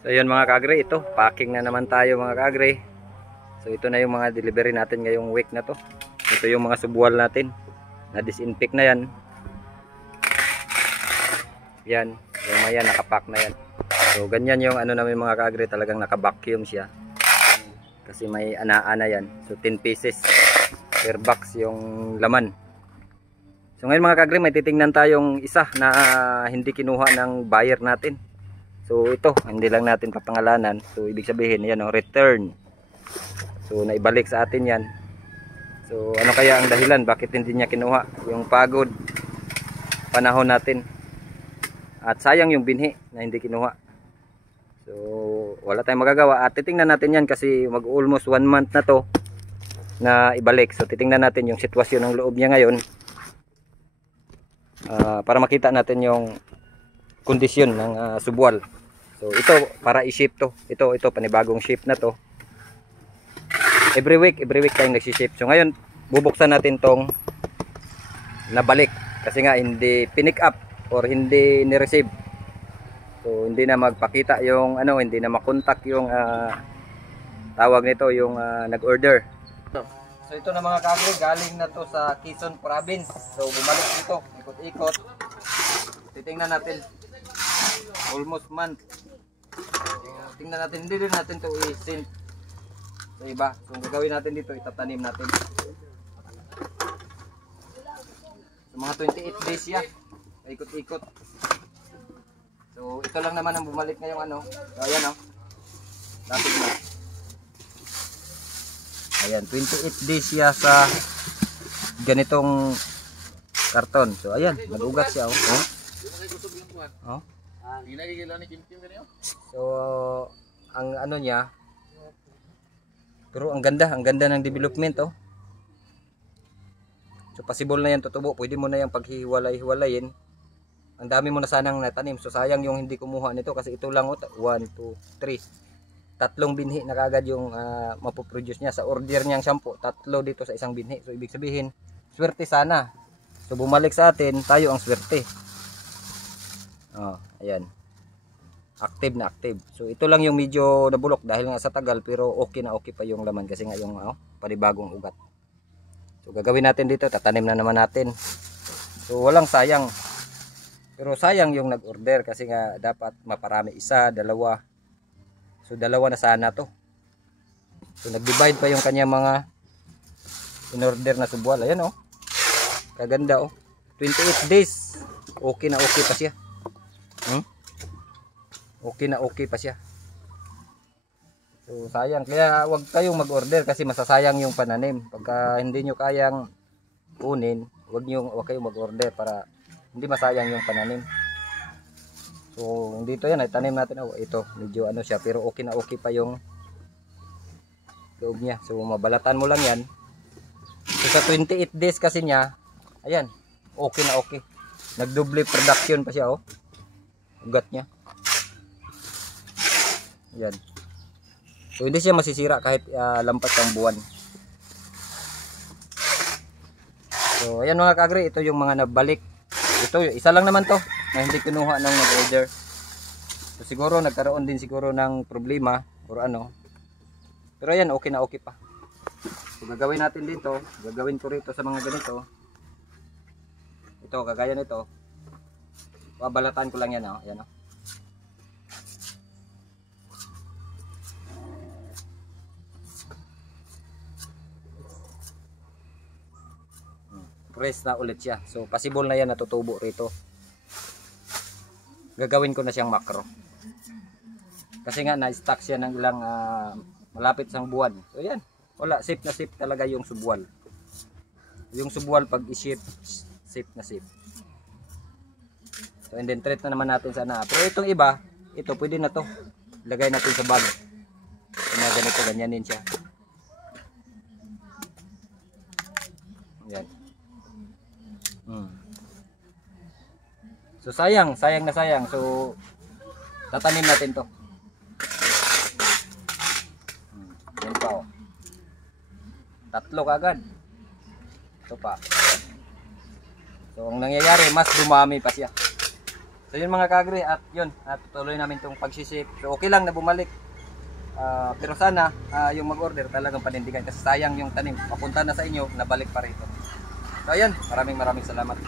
So yun mga kagre, ito packing na naman tayo mga kagre. So ito na yung mga delivery natin ngayong week na to. Ito yung mga subual natin na disinfect na yan. Yan, yung maya nakapack na yan. So ganyan yung ano namin mga kagre, talagang naka-vacuum siya. Kasi may ana-ana yan. So 10 pieces per box yung laman. So ngayon mga kagre, may titingnan tayong isa na hindi kinuha ng buyer natin. So ito, hindi lang natin papangalanan. So ibig sabihin, yan o, return. So naibalik sa atin yan. So ano kaya ang dahilan bakit hindi niya kinuha? Yung pagod, panahon natin. At sayang yung binhi na hindi kinuha. So wala tayong magagawa. At titingnan natin yan kasi mag almost 1 month na to na ibalik. So titingnan natin yung sitwasyon ng loob niya ngayon. Para makita natin yung kondisyon ng subwal. So ito para i-ship to. Ito panibagong ship na to. Every week tayong nagsi-ship. So ngayon bubuksan natin tong nabalik kasi nga hindi pinick up or hindi ni-receive. So hindi na magpakita yung ano, hindi na makontak yung tawag nito yung nag-order. So ito na mga kagre, galing na to sa Quezon Province. So bumalik dito, ikot-ikot. Titingnan natin. Almost month. Tingnan natin, hindi din natin to i-send sa iba. So ang gagawin natin dito, itatanim natin. So mga 28 days siya. Ikot-ikot. So ito lang naman ang bumalik ngayong ano. So ayan o. Lapit na. Ayan, 28 days siya sa ganitong karton. So ayan, nag-ugat siya o. Oh. So ang ano niya, pero ang ganda ng development oh. So possible na yan tutubo, pwede mo na yung paghiwalay-hiwalayin. Ang dami mo na sanang natanim. So sayang yung hindi kumuha nito kasi ito lang 1, 2, 3. Tatlong binhi na kagad yung mapoproduce niya sa order niyang shampoo. Tatlo dito sa isang binhi. So ibig sabihin, swerte sana. So bumalik sa atin, tayo ang swerte. Oh, ayan. Active na active. So ito lang yung medyo nabulok dahil nga sa tagal, pero okay na okay pa yung laman kasi nga yung panibagong ugat. So gagawin natin dito, tatanim na naman natin. So walang sayang. Pero sayang yung nag-order kasi nga dapat maparami, 1, 2. So 2 na sana to. So nag-divide pa yung kanya mga in-order na subwal. Ayan oh. Kaganda oh. 28 days. Okay na okay pa siya. Okay na okay pa siya. So sayang, kaya wag kayong mag-order kasi masasayang yung pananim. Pagka hindi nyo kayang kunin, wag kayong mag-order para hindi masayang yung pananim. So dito yan ay tanim natin. Oh, ito medyo ano siya pero okay na okay pa yung loob niya. So mabalatan mo lang yan. So sa 28 days kasi niya, ayan, okay na okay. Nagdoble production pa siya oh. Ugat niya. Yan. So hindi siya masisira kahit lampas ang buwan. So ayan mga kagre, ito yung mga nabalik. Ito isa lang naman to na hindi kinuha ng nag-order. So siguro nagkaroon din siguro ng problema or ano. Pero ayan, okay na okay pa. So gagawin natin dito, gagawin ko rito sa mga ganito. Ito kagaya nito. Babalatan ko lang yan oh, ayan oh. Press na ulit siya. So possible na yan natutubo rito. Gagawin ko na siyang macro. Kasi nga na-stack siya ng ilang malapit sa buwan. So yan. Wala, safe na safe talaga yung subwal. Yung subwal pag i-ship, safe na safe. So and then treat na naman natin sana. Pero itong iba, ito pwede na to. Lagay natin sa bag. So na ganito, ganyanin siya. Yan. So sayang na sayang. So tatanim natin to. Yan pa oh. 3 kagad. Ito pa. So ang nangyayari, mas dumami pa siya. So yun mga kagre, at yun, at tuloy namin itong pagsisip. So okay lang na bumalik. Pero sana yung mag-order talagang panindigan kasi sayang yung tanim. Papunta na sa inyo, nabalik pa rito. So ayan, maraming salamat.